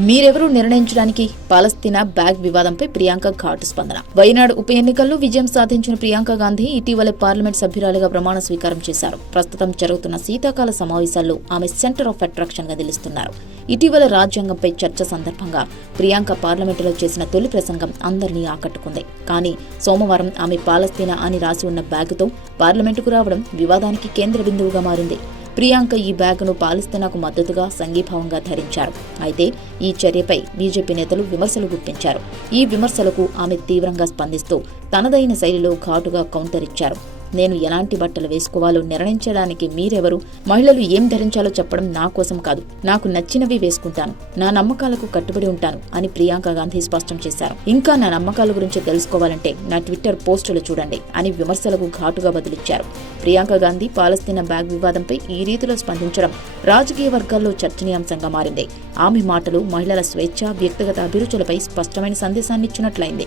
మీరెవరూ నిర్ణయించడానికి పాలస్తీనా బ్యాగ్ వివాదంపై ప్రియాంక ఘాటు స్పందన. వయనాడు ఉప ఎన్నికల్లో విజయం సాధించిన ప్రియాంక గాంధీ ఇటీవలే పార్లమెంట్ సభ్యురాలిగా ప్రమాణ స్వీకారం చేశారు. ప్రస్తుతం జరుగుతున్న శీతాకాల సమావేశాల్లో ఆమె సెంటర్ ఆఫ్ అట్రాక్షన్ గా నిలుస్తున్నారు. ఇటీవల రాజ్యాంగంపై చర్చ సందర్భంగా ప్రియాంక పార్లమెంటులో చేసిన తొలి ప్రసంగం అందరినీ ఆకట్టుకుంది. కానీ సోమవారం ఆమె పాలస్తీనా అని రాసి ఉన్న బ్యాగుతో పార్లమెంటుకు రావడం వివాదానికి కేంద్ర బిందువుగా మారింది. ప్రియాంక ఈ బ్యాగ్ను పాలస్తీనాకు మద్దతుగా సంఘీభావంగా ధరించారు. అయితే ఈ చర్యపై బీజేపీ నేతలు విమర్శలు గుప్పించారు. ఈ విమర్శలకు ఆమె తీవ్రంగా స్పందిస్తూ తనదైన శైలిలో ఘాటుగా కౌంటర్ ఇచ్చారు. నేను ఎలాంటి బట్టలు వేసుకోవాలో నిర్ణయించడానికి మీరెవరు? మహిళలు ఏం ధరించాలో చెప్పడం నా కోసం కాదు. నాకు నచ్చినవి వేసుకుంటాను. నా నమ్మకాలకు కట్టుబడి ఉంటాను అని ప్రియాంక గాంధీ స్పష్టం చేశారు. ఇంకా నా నమ్మకాల గురించి తెలుసుకోవాలంటే నా ట్విట్టర్ పోస్టులు చూడండి అని విమర్శలకు ఘాటుగా బదులిచ్చారు. ప్రియాంక గాంధీ పాలస్తీనా బ్యాగ్ వివాదంపై ఈ రీతిలో స్పందించడం రాజకీయ వర్గాల్లో చర్చనీయాంశంగా మారింది. ఆమె మాటలు మహిళల స్వేచ్ఛ, వ్యక్తిగత అభిరుచులపై స్పష్టమైన సందేశాన్నిచ్చినట్లయింది.